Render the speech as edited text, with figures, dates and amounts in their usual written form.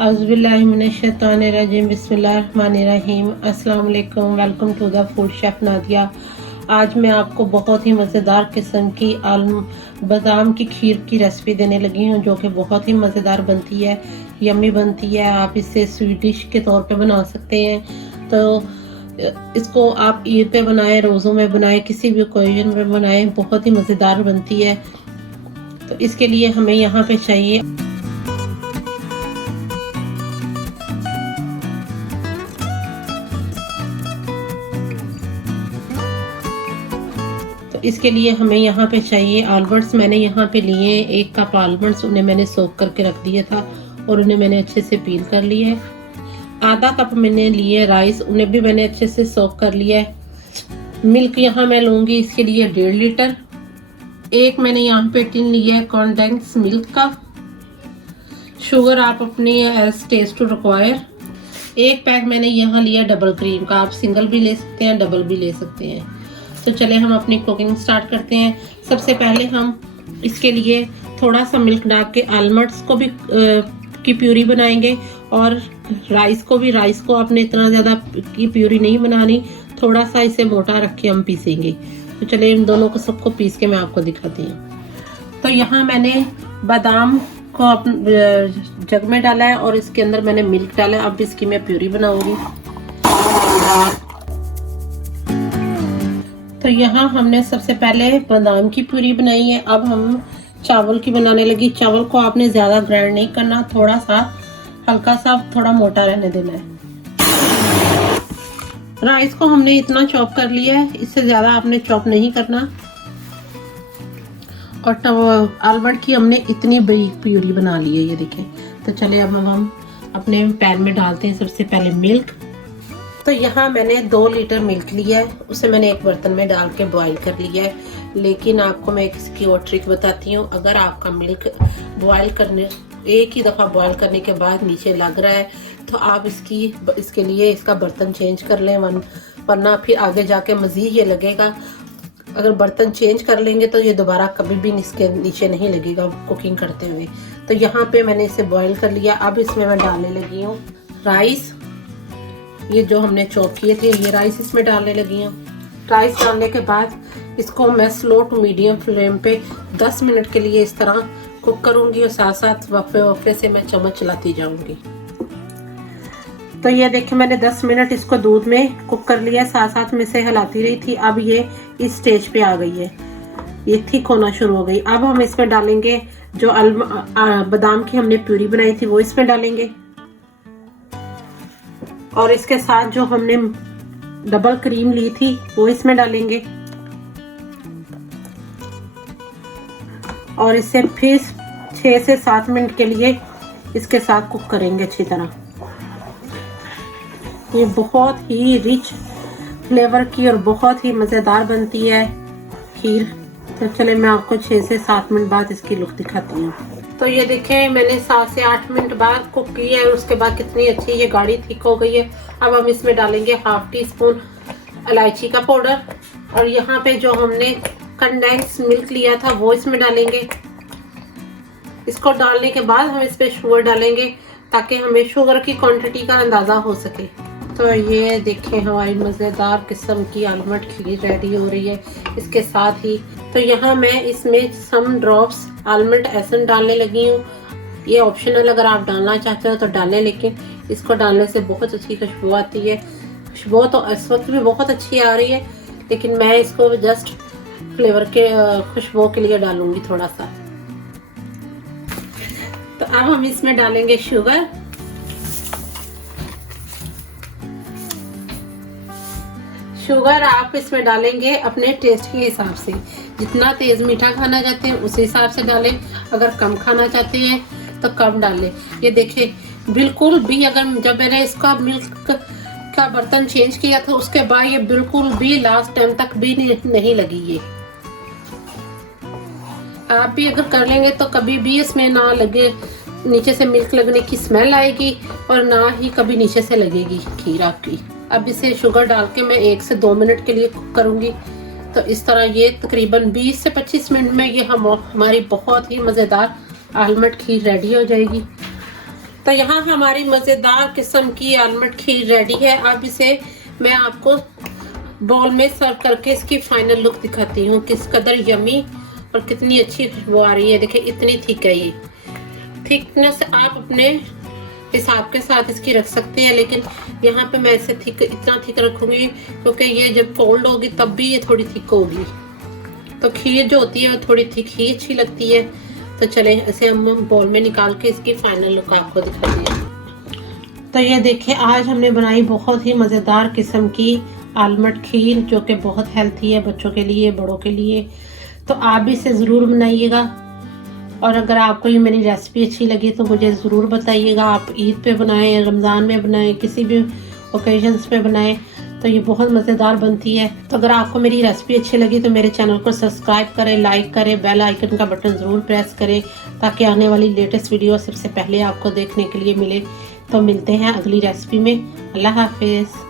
औज़ुबिल्लाहिमिनश्शैतानिर्रजीम बिस्मिल्लाहिर्रहमानिर्रहीम। अस्सलाम वालेकुम, welcome to the food chef Nadia. आज मैं आपको बहुत ही मज़ेदार किस्म की बादाम की खीर की रेसिपी देने लगी हूँ, जो कि बहुत ही मज़ेदार बनती है, यम्मी बनती है। आप इसे स्वीट डिश के तौर पे बना सकते हैं। तो इसको आप ईद पे बनाएं, रोज़ों में बनाएं, किसी भी ओकेजन में बनाएं, बहुत ही मज़ेदार बनती है। तो इसके लिए हमें यहाँ पे चाहिए इसके लिए हमें यहाँ पे चाहिए आलमंड्स। मैंने यहाँ पे लिए 1 कप आलमंड्स, उन्हें मैंने सोक करके रख दिया था और उन्हें मैंने अच्छे से पील कर लिया है। आधा कप मैंने लिए राइस, उन्हें भी मैंने अच्छे से सोक कर लिया है। मिल्क यहाँ मैं लूँगी इसके लिए 1.5 लीटर। एक मैंने यहाँ पे टिन लिया है कॉन्डेंस मिल्क का। शुगर आप अपनी एज टेस्ट टू रिक्वायर। एक पैक मैंने यहाँ लिया डबल क्रीम का, आप सिंगल भी ले सकते हैं, डबल भी ले सकते हैं। तो चले हम अपनी कुकिंग स्टार्ट करते हैं। सबसे पहले हम इसके लिए थोड़ा सा मिल्क डाल के आलमंड्स को भी की प्यूरी बनाएंगे और राइस को आपने इतना ज़्यादा की प्यूरी नहीं बनानी, थोड़ा सा इसे मोटा रख के हम पीसेंगे। तो चले इन दोनों को सबको पीस के मैं आपको दिखाती हूँ। तो यहाँ मैंने बादाम को जग में डाला है और इसके अंदर मैंने मिल्क डाला है। अब इसकी मैं प्यूरी बनाऊंगी। तो यहाँ हमने सबसे पहले बादाम की प्यूरी बनाई है। अब हम चावल की बनाने लगी। चावल को आपने ज़्यादा ग्राइंड नहीं करना, थोड़ा सा हल्का सा थोड़ा मोटा रहने देना है। राइस को हमने इतना चॉप कर लिया है, इससे ज़्यादा आपने चॉप नहीं करना। और आलमंड की हमने इतनी बारीक प्यूरी बना ली है, ये देखें। तो चले अब हम अपने पैन में डालते हैं सबसे पहले मिल्क। तो यहाँ मैंने 2 लीटर मिल्क लिया है, उसे मैंने एक बर्तन में डाल के बॉईल कर लिया है। लेकिन आपको मैं इसकी और ट्रिक बताती हूँ। अगर आपका मिल्क बॉईल करने एक ही दफ़ा बॉईल करने के बाद नीचे लग रहा है तो आप इसके लिए इसका बर्तन चेंज कर लें, वरना फिर आगे जाके मज़ीद ये लगेगा। अगर बर्तन चेंज कर लेंगे तो ये दोबारा कभी भी इसके नीचे नहीं लगेगा कुकिंग करते हुए। तो यहाँ पे मैंने इसे बॉईल कर लिया। अब इसमें मैं डालने लगी हूँ राइस। ये जो हमने चॉप किए थे ये राइस इसमें डालने लगी हूँ। राइस डालने के बाद इसको मैं स्लो टू मीडियम फ्लेम पे 10 मिनट के लिए इस तरह कुक करूँगी और साथ साथ वक्फे से मैं चम्मच चलाती जाऊँगी। तो ये देखिए मैंने 10 मिनट इसको दूध में कुक कर लिया, साथ साथ में से हिलाती रही थी। अब ये इस स्टेज पे आ गई है, ये थिक होना शुरू हो गई। अब हम इसमें डालेंगे जो बादाम की हमने प्यूरी बनाई थी वो इसमें डालेंगे और इसके साथ जो हमने डबल क्रीम ली थी वो इसमें डालेंगे और इसे फिर 6 से 7 मिनट के लिए इसके साथ कुक करेंगे अच्छी तरह। ये बहुत ही रिच फ्लेवर की और बहुत ही मज़ेदार बनती है खीर। तो चले मैं आपको 6 से 7 मिनट बाद इसकी लुक दिखाती हूँ। तो ये देखें मैंने 7 से 8 मिनट बाद कुक की है, उसके बाद कितनी अच्छी ये गाढ़ी थिक हो गई है। अब हम इसमें डालेंगे 1/2 टीस्पून इलायची का पाउडर और यहाँ पे जो हमने कंडेंस मिल्क लिया था वो इसमें डालेंगे। इसको डालने के बाद हम इस पे शुगर डालेंगे ताकि हमें शुगर की क्वांटिटी का अंदाज़ा हो सके। तो ये देखें हमारी मज़ेदार किस्म की आलमंड खीर रेडी हो रही है। इसके साथ ही तो यहाँ मैं इसमें सम ड्रॉप्स आलमंड एसेंस डालने लगी हूँ। ये ऑप्शनल, अगर आप डालना चाहते हो तो डालें, लेकिन इसको डालने से बहुत अच्छी खुशबू आती है। खुशबू तो इस वक्त भी बहुत अच्छी आ रही है, लेकिन मैं इसको जस्ट फ्लेवर के खुशबू के लिए डालूंगी थोड़ा सा। तो अब हम इसमें डालेंगे शुगर। शुगर आप इसमें डालेंगे अपने टेस्ट के हिसाब से, जितना तेज़ मीठा खाना चाहते हैं उस हिसाब से डालें। अगर कम खाना चाहते हैं तो कम डालें। ये देखें बिल्कुल भी, अगर जब मैंने इसका मिल्क का बर्तन चेंज किया था उसके बाद ये बिल्कुल भी लास्ट टाइम तक भी नहीं लगी। ये आप भी अगर कर लेंगे तो कभी भी इसमें ना लगे, नीचे से मिल्क लगने की स्मेल आएगी और ना ही कभी नीचे से लगेगी खीर आपकी। अब इसे शुगर डाल के मैं 1 से 2 मिनट के लिए कुक करूँगी। तो इस तरह ये तकरीबन 20 से 25 मिनट में ये हमारी बहुत ही मज़ेदार आलमंड खीर रेडी हो जाएगी। तो यहाँ हमारी मज़ेदार किस्म की आलमंड खीर रेडी है। अब इसे मैं आपको बाउल में सर्व करके इसकी फाइनल लुक दिखाती हूँ, किस कदर यमी और कितनी अच्छी खुशबू आ रही है। देखिए इतनी थिक है ये। थिकनेस आप अपने हिसाब के साथ इसकी रख सकते हैं, लेकिन यहाँ पे मैं इसे इतना थिक रखूंगी क्योंकि ये जब फोल्ड होगी तब भी ये थोड़ी थिक होगी। तो खीर जो होती है वो थोड़ी थिक ही अच्छी लगती है। तो चले इसे हम बाउल में निकाल के इसकी फाइनल लुक आपको दिखाती है। तो ये देखिए आज हमने बनाई बहुत ही मज़ेदार किस्म की आलमंड खीर, जो कि बहुत हेल्थी है बच्चों के लिए, बड़ों के लिए। तो आप भी इसे ज़रूर बनाइएगा। और अगर आपको ये मेरी रेसिपी अच्छी लगी तो मुझे ज़रूर बताइएगा। आप ईद पे बनाएं, रमज़ान में बनाएं, किसी भी ओकेजन्स पे बनाएं, तो ये बहुत मज़ेदार बनती है। तो अगर आपको मेरी रेसिपी अच्छी लगी तो मेरे चैनल को सब्सक्राइब करें, लाइक करें, बेल आइकन का बटन ज़रूर प्रेस करें ताकि आने वाली लेटेस्ट वीडियो सबसे पहले आपको देखने के लिए मिले। तो मिलते हैं अगली रेसिपी में। अल्लाह हाफिज़।